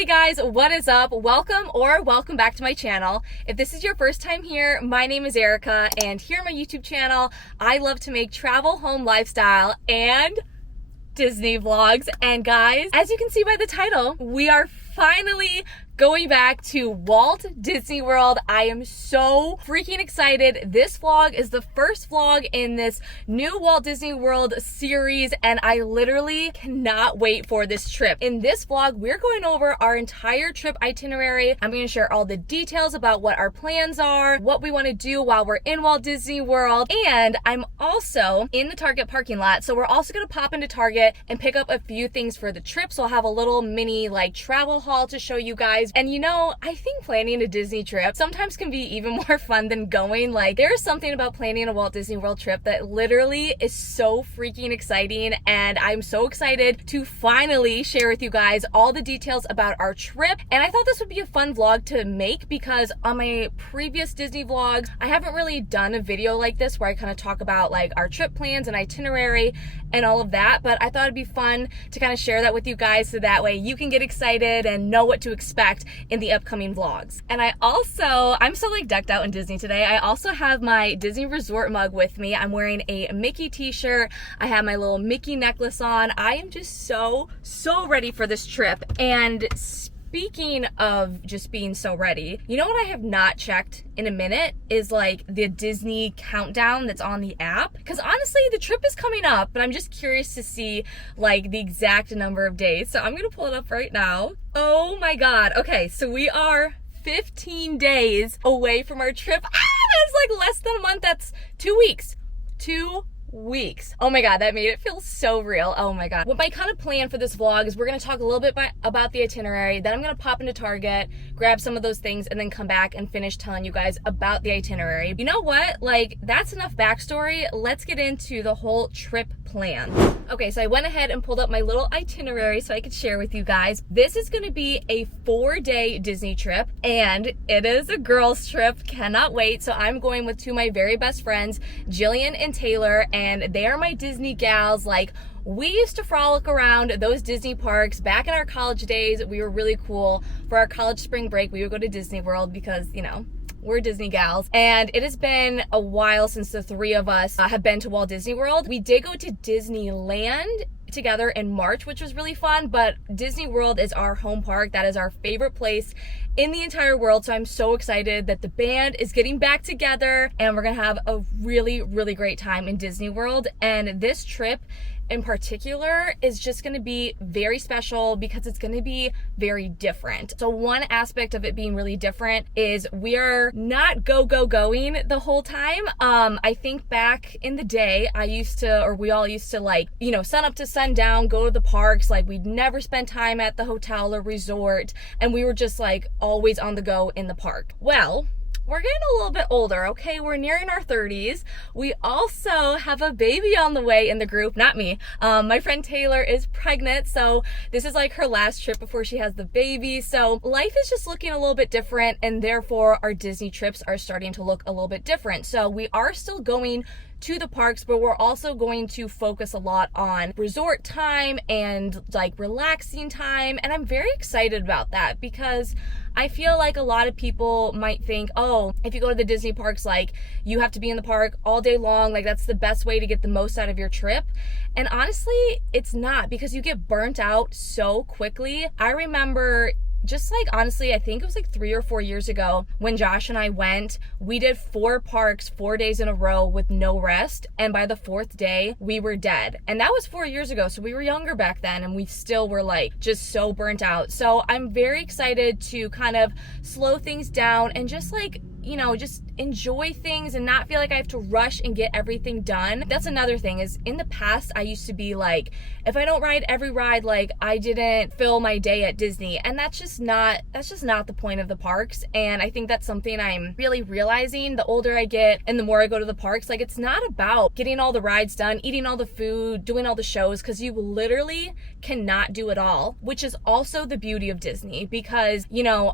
Hey guys, what is up? Welcome back to my channel. If this is your first time here, my name is Erica, and here on my YouTube channel, I love to make travel, home, lifestyle, and Disney vlogs. And guys, as you can see by the title, we are finally going back to Walt Disney World. I am so freaking excited. This vlog is the first vlog in this new Walt Disney World series, and I literally cannot wait for this trip. In this vlog, we're going over our entire trip itinerary. I'm going to share all the details about what our plans are, what we want to do while we're in Walt Disney World, and I'm also in the Target parking lot, so we're also going to pop into Target and pick up a few things for the trip. So I'll have a little mini travel haul to show you guys. And you know, I think planning a Disney trip sometimes can be even more fun than going. There's something about planning a Walt Disney World trip that literally is so freaking exciting, and I'm so excited to finally share with you guys all the details about our trip. And I thought this would be a fun vlog to make because on my previous Disney vlogs, I haven't really done a video like this where I kind of talk about our trip plans and itinerary and all of that, but I thought it'd be fun to kind of share that with you guys so that way you can get excited and know what to expect in the upcoming vlogs. And I'm so decked out in Disney today. I also have my Disney Resort mug with me. I'm wearing a Mickey t-shirt. I have my little Mickey necklace on. I am just so ready for this trip. And speaking of just being so ready, you know what I have not checked in a minute is the Disney countdown that's on the app. Because honestly, the trip is coming up, but I'm just curious to see the exact number of days. So I'm gonna pull it up right now. Oh my God. Okay, so we are 15 days away from our trip. That's less than a month. That's 2 weeks. 2 weeks. Oh my God, that made it feel so real. Oh my God. What my kind of plan for this vlog is we're going to talk a little bit about the itinerary, then I'm going to pop into Target, grab some of those things, and then come back and finish telling you guys about the itinerary. You know what? That's enough backstory. Let's get into the whole trip plan. Okay, so I went ahead and pulled up my little itinerary so I could share with you guys. This is going to be a 4-day Disney trip, and it is a girls trip. Cannot wait. So I'm going with two of my very best friends, Jillian and Taylor, and they are my Disney gals. We used to frolic around those Disney parks back in our college days. We were really cool. For our college spring break, we would go to Disney World because, we're Disney gals. And it has been a while since the three of us have been to Walt Disney World. We did go to Disneyland together in March, which was really fun, but Disney World is our home park. That is our favorite place in the entire world. So I'm so excited that the band is getting back together and we're gonna have a really great time in Disney World. And this trip in particular is just going to be very special because it's going to be very different. So one aspect of it being really different is we are not going the whole time. I think back in the day, we all used to sun up to sundown, go to the parks. We'd never spend time at the hotel or resort, and we were just always on the go in the park. Well, we're getting a little bit older, okay? We're nearing our 30s. We also have a baby on the way in the group. Not me. My friend Taylor is pregnant, so this is her last trip before she has the baby. So life is just looking a little bit different, and therefore our Disney trips are starting to look a little bit different. So we are still going to the parks, but we're also going to focus a lot on resort time and relaxing time. And I'm very excited about that because I feel a lot of people might think, oh, if you go to the Disney parks, you have to be in the park all day long. That's the best way to get the most out of your trip. And honestly, it's not, because you get burnt out so quickly. I remember honestly, I think it was 3 or 4 years ago when Josh and I went, we did 4 parks 4 days in a row with no rest. And by the 4th day, we were dead. And that was 4 years ago. So we were younger back then, and we still were just so burnt out. So I'm very excited to kind of slow things down and just just enjoy things and not feel like I have to rush and get everything done. That's another thing is in the past, I used to be if I don't ride every ride, I didn't fill my day at Disney. And that's just not the point of the parks. And I think that's something I'm really realizing the older I get and the more I go to the parks. It's not about getting all the rides done, eating all the food, doing all the shows, because you literally cannot do it all, which is also the beauty of Disney because,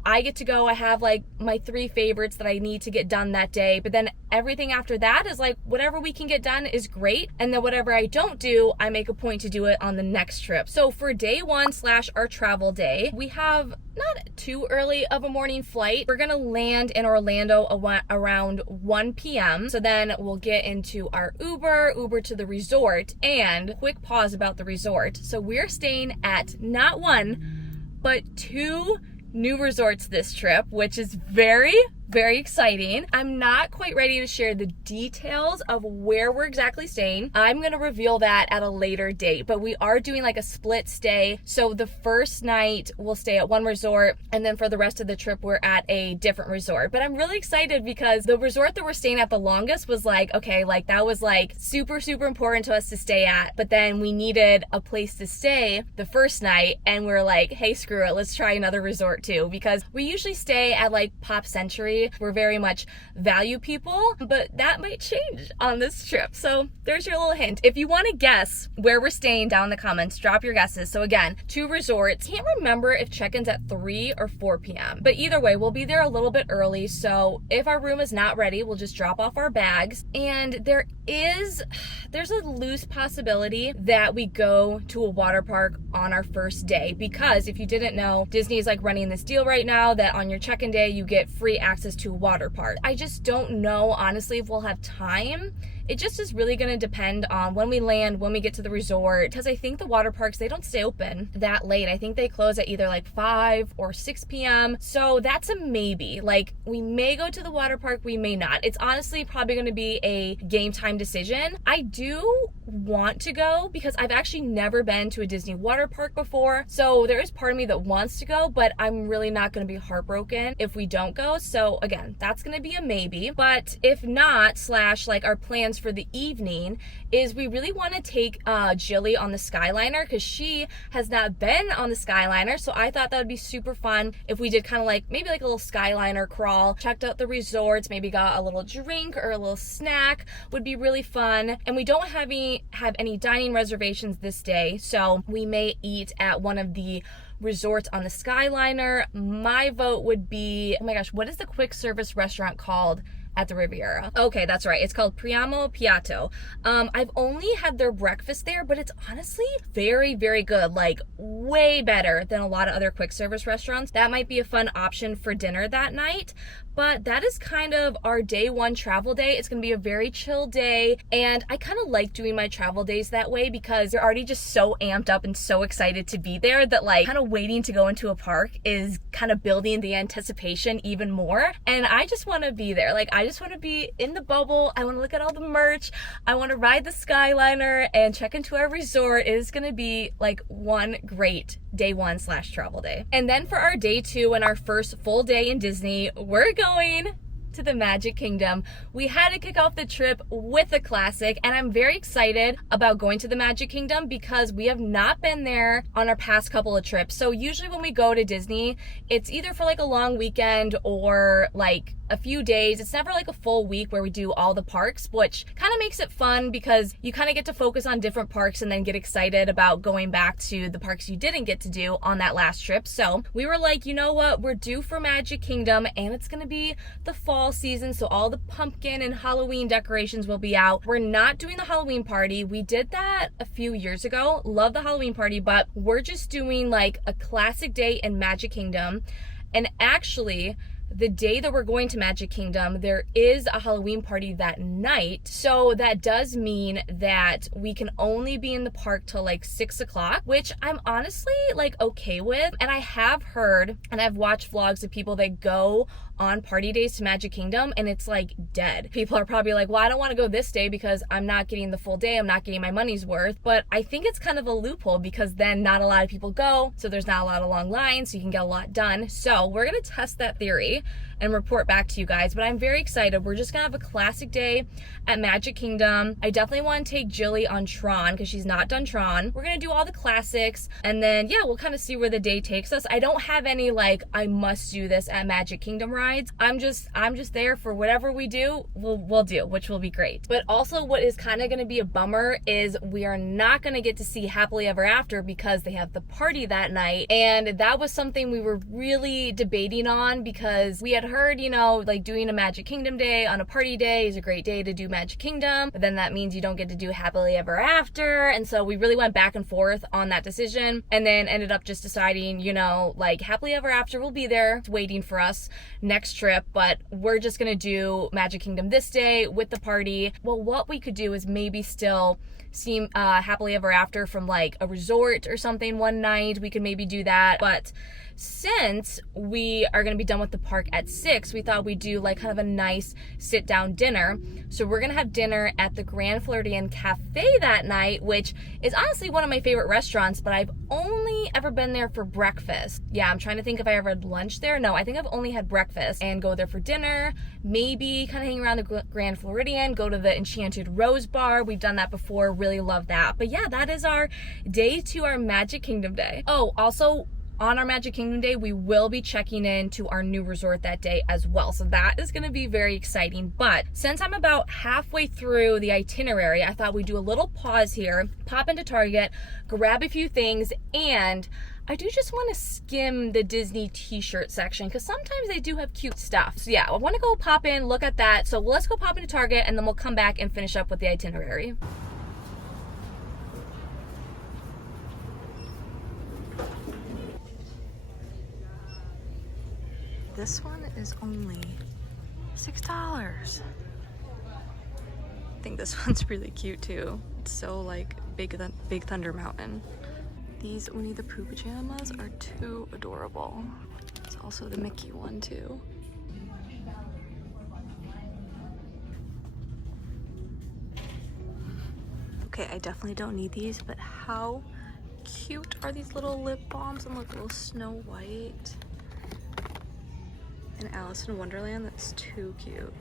I get to go, I have my 3 favorites that I I need to get done that day. But then everything after that is like whatever we can get done is great. And then whatever I don't do, I make a point to do it on the next trip. So for day one / our travel day, we have not too early of a morning flight. We're gonna land in Orlando around 1 p.m. So then we'll get into our Uber to the resort. And quick pause about the resort. So we're staying at not one, but 2 new resorts this trip, which is very exciting. I'm not quite ready to share the details of where we're exactly staying. I'm gonna reveal that at a later date, but we are doing like a split stay. So the first night we'll stay at one resort, and then for the rest of the trip we're at a different resort. But I'm really excited because the resort that we're staying at the longest was like, okay, like that was like super important to us to stay at. But then we needed a place to stay the first night, and we're like, hey, screw it, let's try another resort too, because we usually stay at like Pop Century. We're very much value people, but that might change on this trip. So there's your little hint. If you want to guess where we're staying, down in the comments, drop your guesses. So again, 2 resorts. Can't remember if check-in's at 3 or 4 p.m. But either way, we'll be there a little bit early. So if our room is not ready, we'll just drop off our bags. And there's a loose possibility that we go to a water park on our first day, because if you didn't know, Disney is like running this deal right now that on your check-in day you get free access to a water park. I just don't know honestly if we'll have time. It just is really going to depend on when we land, when we get to the resort, because I think the water parks, they don't stay open that late. I think they close at either like 5 or 6 p.m. So that's a maybe. Like, we may go to the water park, we may not. It's honestly probably going to be a game time decision. I do want to go because I've actually never been to a Disney water park before. So there is part of me that wants to go, but I'm really not going to be heartbroken if we don't go. So again, that's going to be a maybe. But if not, / like our plans for the evening is we really want to take Jilly on the Skyliner, because she has not been on the Skyliner. So I thought that would be super fun if we did kind of like maybe like a little Skyliner crawl, checked out the resorts, maybe got a little drink or a little snack. Would be really fun. And we don't have any dining reservations this day, so we may eat at one of the resorts on the Skyliner. My vote would be, oh my gosh, what is the quick service restaurant called at the Riviera? Okay, that's right. It's called Priamo Piatto. I've only had their breakfast there, but it's honestly very good. Like, way better than a lot of other quick service restaurants. That might be a fun option for dinner that night. But that is kind of our day one travel day. It's gonna be a very chill day. And I kind of like doing my travel days that way because you're already just so amped up and so excited to be there that like kind of waiting to go into a park is kind of building the anticipation even more. And I just wanna be there. Like, I just wanna be in the bubble. I wanna look at all the merch. I wanna ride the Skyliner and check into our resort. It is gonna be like one great day one / travel day. And then for our day 2 and our first full day in Disney, we're going to the Magic Kingdom. We had to kick off the trip with a classic, and I'm very excited about going to the Magic Kingdom because we have not been there on our past couple of trips. So usually when we go to Disney, it's either for like a long weekend or like a few days. It's never like a full week where we do all the parks, which kind of makes it fun because you kind of get to focus on different parks and then get excited about going back to the parks you didn't get to do on that last trip. So we were like, you know what, we're due for Magic Kingdom, and it's gonna be the fall season, so all the pumpkin and Halloween decorations will be out. We're not doing the Halloween party. We did that a few years ago. Love the Halloween party, but we're just doing like a classic day in Magic Kingdom. And actually, the day that we're going to Magic Kingdom, there is a Halloween party that night. So that does mean that we can only be in the park till like 6 o'clock, which I'm honestly like okay with. And I have heard and I've watched vlogs of people that go on party days to Magic Kingdom and it's like dead. People are probably like, well, I don't want to go this day because I'm not getting the full day. I'm not getting my money's worth. But I think it's kind of a loophole because then not a lot of people go. So there's not a lot of long lines. So you can get a lot done. So we're going to test that theory and report back to you guys. But I'm very excited. We're just going to have a classic day at Magic Kingdom. I definitely want to take Jilly on Tron because she's not done Tron. We're going to do all the classics. And then, yeah, we'll kind of see where the day takes us. I don't have any like, I must do this at Magic Kingdom rides. I'm just there for whatever we do, we'll do, which will be great. But also what is kind of going to be a bummer is we are not going to get to see Happily Ever After because they have the party that night. And that was something we were really debating on because because we had heard, you know, like doing a Magic Kingdom day on a party day is a great day to do Magic Kingdom, but then that means you don't get to do Happily Ever After. And so we really went back and forth on that decision, and then ended up just deciding, you know, like Happily Ever After will be there waiting for us next trip, but we're just gonna do Magic Kingdom this day with the party. Well, what we could do is maybe still see Happily Ever After from like a resort or something one night. We could maybe do that, but since we are going to be done with the park at 6, we thought we'd do like kind of a nice sit down dinner. So we're going to have dinner at the Grand Floridian Cafe that night, which is honestly one of my favorite restaurants, but I've only ever been there for breakfast. Yeah, I'm trying to think if I ever had lunch there. No, I think I've only had breakfast, and go there for dinner, maybe kind of hang around the Grand Floridian, go to the Enchanted Rose Bar. We've done that before, really love that. But yeah, that is our day to our Magic Kingdom day. Oh, also, on our Magic Kingdom day, we will be checking in to our new resort that day as well. So that is gonna be very exciting. But since I'm about halfway through the itinerary, I thought we'd do a little pause here, pop into Target, grab a few things, and I do just wanna skim the Disney t-shirt section because sometimes they do have cute stuff. So yeah, I wanna go pop in, look at that. So let's go pop into Target, and then we'll come back and finish up with the itinerary. This one is only $6. I think this one's really cute too. It's so like Big Thunder Mountain. These Winnie the Pooh pajamas are too adorable. There's also the Mickey one too. Okay, I definitely don't need these, but how cute are these little lip balms? And look, little Snow White. And Alice in Wonderland, that's too cute.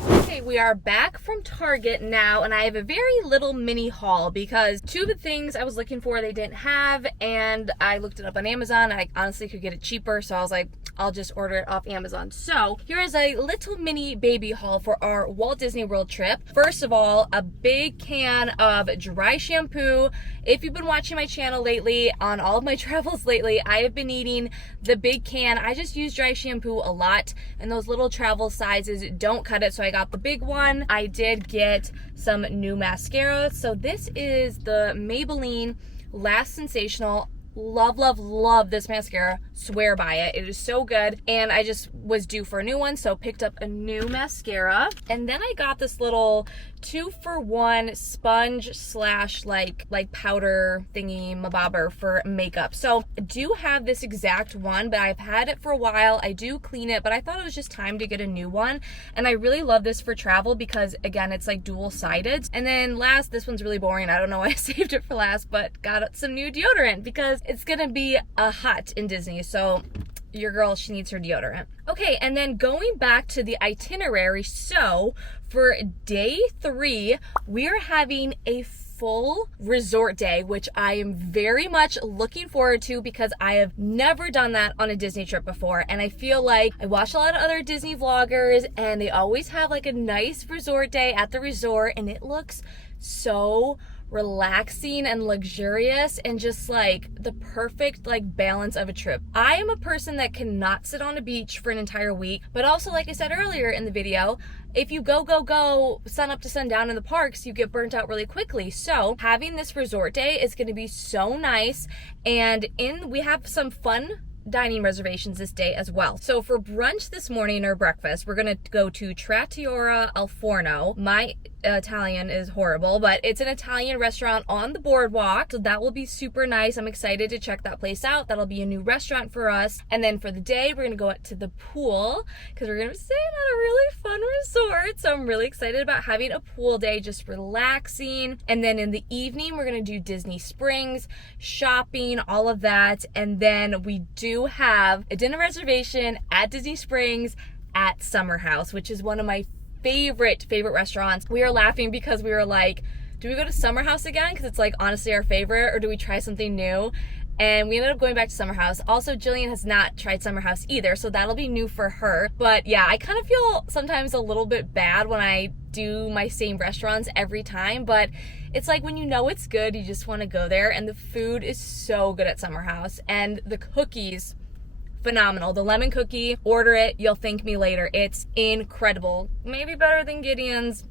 Okay, we are back from Target now, and I have a very little mini haul because two of the things I was looking for they didn't have, and I looked it up on Amazon. I honestly could get it cheaper, so I was like, I'll just order it off Amazon. So here is a little mini baby haul for our Walt Disney World trip. First of all, a big can of dry shampoo. If you've been watching my channel lately, on all of my travels lately, I have been eating the big can. I just use dry shampoo a lot, and those little travel sizes don't cut it, so I got the big one. I did get some new mascara. So this is the Maybelline Last Sensational. Love, love, love this mascara. Swear by it. It is so good. And I just was due for a new one, so picked up a new mascara. And then I got this little 2-for-1 sponge slash like powder thingy mabobber for makeup. So I do have this exact one, but I've had it for a while. I do clean it, but I thought it was just time to get a new one. And I really love this for travel because again, it's like dual-sided. And then last, this one's really boring. I don't know why I saved it for last, but got some new deodorant because it's gonna be a hot in Disney. So your girl, she needs her deodorant. Okay, and then going back to the itinerary. So for day 3, we are having a full resort day, which I am very much looking forward to because I have never done that on a Disney trip before. And I feel like I watch a lot of other Disney vloggers and they always have like a nice resort day at the resort, and it looks so relaxing and luxurious and just like the perfect like balance of a trip. I am a person that cannot sit on a beach for an entire week, but also, like I said earlier in the video, if you go sun up to sundown in the parks, you get burnt out really quickly. So having this resort day is going to be so nice. And we have some fun dining reservations this day as well. So for brunch this morning or breakfast, we're gonna go to Trattoria Al Forno. My Italian is horrible, but it's an Italian restaurant on the boardwalk, so that will be super nice. I'm excited to check that place out. That'll be a new restaurant for us. And then for the day, we're gonna go out to the pool because we're gonna stay at a really fun resort. So I'm really excited about having a pool day, just relaxing. And then in the evening, we're gonna do Disney Springs, shopping, all of that. And then we do have a dinner reservation at Disney Springs at Summer House, which is one of my favorite restaurants. We are laughing because we were like, do we go to Summer House again? Because it's like honestly our favorite, or do we try something new? And we ended up going back to Summer House. Also, Jillian has not tried Summer House either, so that'll be new for her. But yeah, I kind of feel sometimes a little bit bad when I do my same restaurants every time, but it's like when you know it's good, you just want to go there. And the food is so good at Summer House, and the cookies, phenomenal. The lemon cookie, order it, you'll thank me later. It's incredible. Maybe better than Gideon's.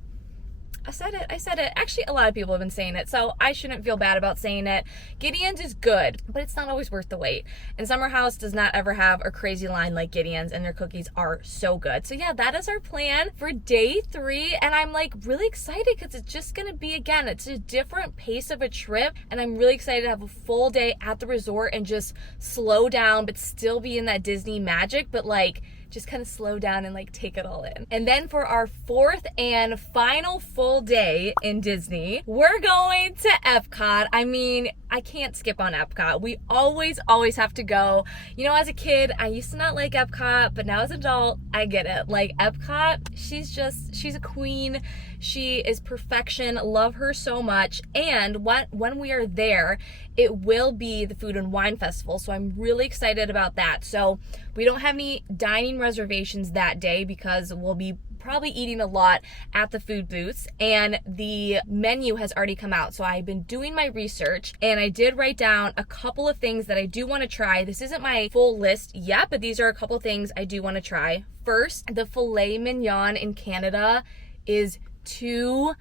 I said it. Actually, a lot of people have been saying it, so I shouldn't feel bad about saying it. Gideon's is good, but it's not always worth the wait. And Summer House does not ever have a crazy line like Gideon's, and their cookies are so good. So yeah, that is our plan for day 3, and I'm like really excited because it's just gonna be, again, it's a different pace of a trip, and I'm really excited to have a full day at the resort and just slow down, but still be in that Disney magic, but like just kind of slow down and like take it all in. And then for our 4th and final full day in Disney, we're going to Epcot. I mean, I can't skip on Epcot. We always have to go. You know, as a kid, I used to not like Epcot, but now as an adult, I get it. Like Epcot, she's a queen. She is perfection. Love her so much. And when we are there, it will be the Food and Wine Festival. So I'm really excited about that. So we don't have any dining reservations that day because we'll be probably eating a lot at the food booths, and the menu has already come out. So I've been doing my research, and I did write down a couple of things that I do want to try. This isn't my full list yet, but these are a couple things I do want to try. First, the filet mignon in Canada is to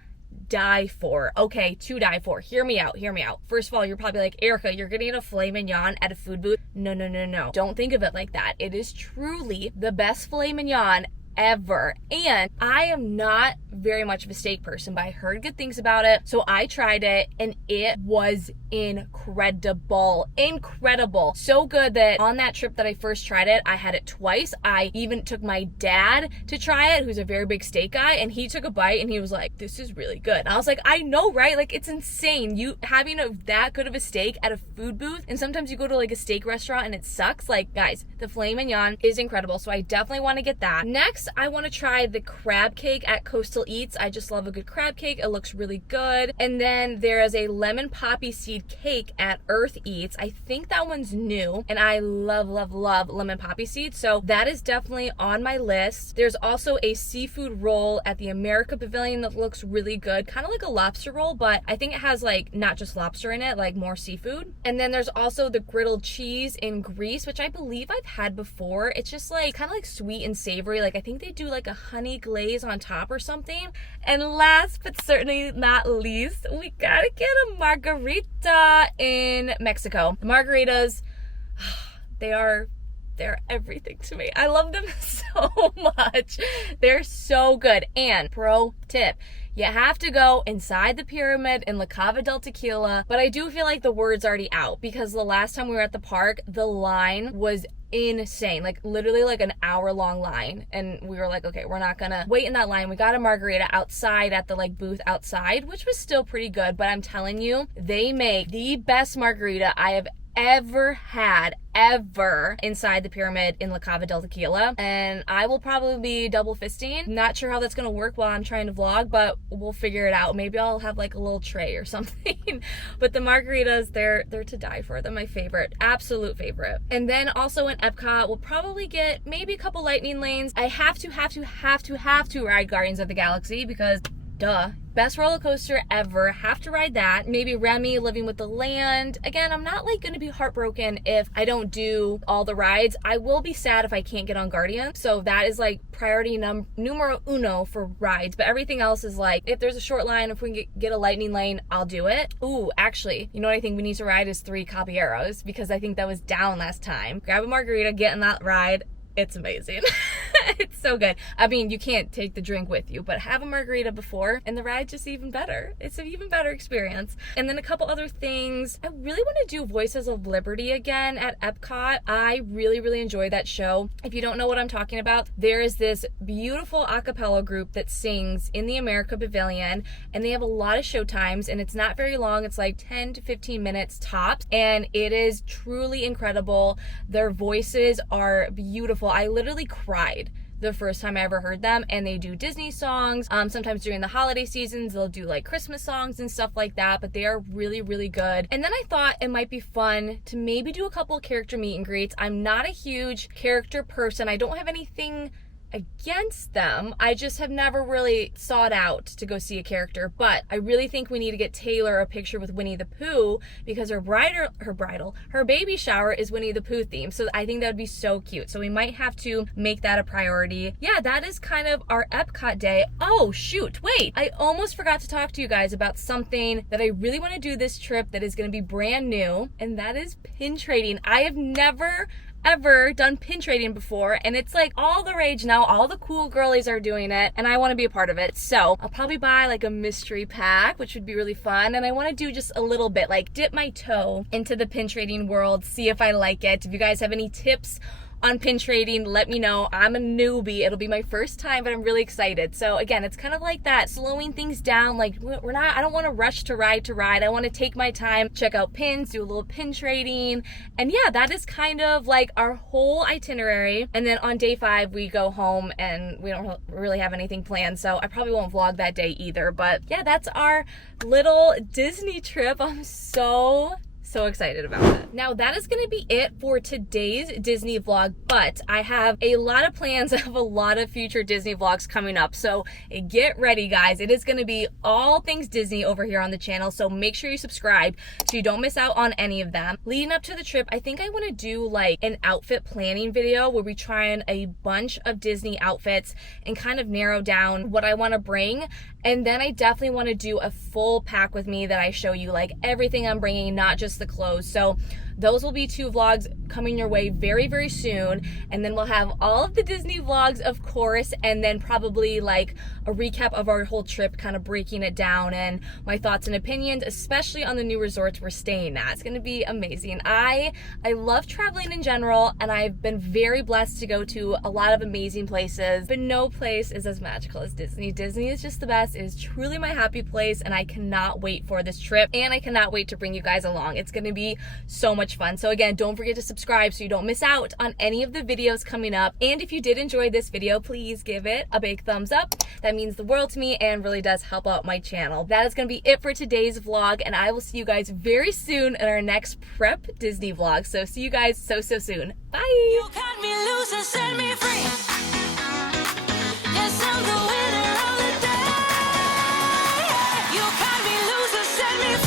die for. Okay, to die for. Hear me out. First of all, you're probably like, Erica, you're getting a filet mignon at a food booth. No. Don't think of it like that. It is truly the best filet mignon ever. And I am not very much of a steak person, but I heard good things about it. So I tried it and it was incredible. So good that on that trip that I first tried it, I had it twice. I even took my dad to try it, who's a very big steak guy, and he took a bite and he was like, this is really good. And I was like, I know, right? Like, it's insane. You having that good of a steak at a food booth, and sometimes you go to like a steak restaurant and it sucks. Like, guys, the filet mignon is incredible. So I definitely want to get that. Next, I want to try the crab cake at Coastal Eats. I just love a good crab cake. It looks really good. And then there is a lemon poppy seed cake at Earth Eats. I think that one's new, and I love lemon poppy seeds. So that is definitely on my list. There's also a seafood roll at the America Pavilion that looks really good. Kind of like a lobster roll, but I think it has like not just lobster in it, like more seafood. And then there's also the griddled cheese in Greece, which I believe I've had before. It's just like kind of like sweet and savory. Like I think they do like a honey glaze on top or something. And last but certainly not least, we gotta get a margarita in Mexico. The margaritas, they're everything to me. I love them so much. They're so good. And pro tip, you have to go inside the pyramid in La Cava del Tequila. But I do feel like the word's already out because the last time we were at the park, the line was insane. Like literally like an hour-long line. And we were like, okay, we're not gonna wait in that line. We got a margarita outside at the like booth outside, which was still pretty good. But I'm telling you, they make the best margarita I have ever had inside the pyramid in La Cava del Tequila, and I will probably be double fisting. Not sure how that's gonna work while I'm trying to vlog, but we'll figure it out. Maybe I'll have like a little tray or something. But the margaritas, they're to die for. They're my favorite, absolute favorite. And then also in Epcot, we'll probably get maybe a couple lightning lanes. I have to ride Guardians of the Galaxy because duh. Best roller coaster ever. Have to ride that. Maybe Remy, Living with the Land. Again, I'm not like gonna be heartbroken if I don't do all the rides. I will be sad if I can't get on Guardians. So that is like priority numero uno for rides. But everything else is like, if there's a short line, if we can get a lightning lane, I'll do it. Ooh, actually, you know what I think we need to ride is 3 Caballeros because I think that was down last time. Grab a margarita, get in that ride. It's amazing. It's so good. I mean, you can't take the drink with you, but have a margarita before and the ride's just even better. It's an even better experience. And then a couple other things. I really want to do Voices of Liberty again at Epcot. I really enjoy that show. If you don't know what I'm talking about, there is this beautiful a cappella group that sings in the America Pavilion, and they have a lot of show times, and it's not very long. It's like 10 to 15 minutes tops, and it is truly incredible. Their voices are beautiful. I literally cried the first time I ever heard them, and they do Disney songs. Sometimes during the holiday seasons, they'll do like Christmas songs and stuff like that, but they are really good. And then I thought it might be fun to maybe do a couple character meet and greets. I'm not a huge character person. I don't have anything against them. I just have never really sought out to go see a character, but I really think we need to get Taylor a picture with Winnie the Pooh because her baby shower is Winnie the Pooh themed. So I think that would be so cute. So we might have to make that a priority. Yeah, that is kind of our Epcot day. Oh shoot, wait, I almost forgot to talk to you guys about something that I really want to do this trip that is going to be brand new, and that is pin trading. I have never ever done pin trading before, and it's like all the rage now. All the cool girlies are doing it, and I want to be a part of it. So I'll probably buy like a mystery pack, which would be really fun, and I want to do just a little bit, like dip my toe into the pin trading world, see if I like it. If you guys have any tips on pin trading, let me know. I'm a newbie. It'll be my first time, but I'm really excited. So again, it's kind of like that, slowing things down. Like I don't want to rush to ride. I want to take my time, check out pins, do a little pin trading. And yeah, that is kind of like our whole itinerary. And then on day 5, we go home and we don't really have anything planned. So I probably won't vlog that day either. But yeah, that's our little Disney trip. I'm so excited about it. Now that is going to be it for today's Disney vlog, but I have a lot of plans of a lot of future Disney vlogs coming up. So get ready, guys. It is going to be all things Disney over here on the channel. So make sure you subscribe so you don't miss out on any of them. Leading up to the trip, I think I want to do like an outfit planning video where we try on a bunch of Disney outfits and kind of narrow down what I want to bring. And then I definitely want to do a full pack with me that I show you like everything I'm bringing, not just the clothes. So those will be 2 vlogs coming your way very, very soon. And then we'll have all of the Disney vlogs, of course, and then probably like a recap of our whole trip, kind of breaking it down and my thoughts and opinions, especially on the new resorts we're staying at. It's going to be amazing. I love traveling in general, and I've been very blessed to go to a lot of amazing places, but no place is as magical as Disney. Disney is just the best. It is truly my happy place, and I cannot wait for this trip, and I cannot wait to bring you guys along. It's going to be so much fun. So again, don't forget to subscribe so you don't miss out on any of the videos coming up. And if you did enjoy this video, please give it a big thumbs up. That means the world to me and really does help out my channel. That is going to be it for today's vlog, and I will see you guys very soon in our next prep Disney vlog. So see you guys so soon. Bye. You got me loose and set me free. Yes, I'm the winner of the day. You got me loose and set me free.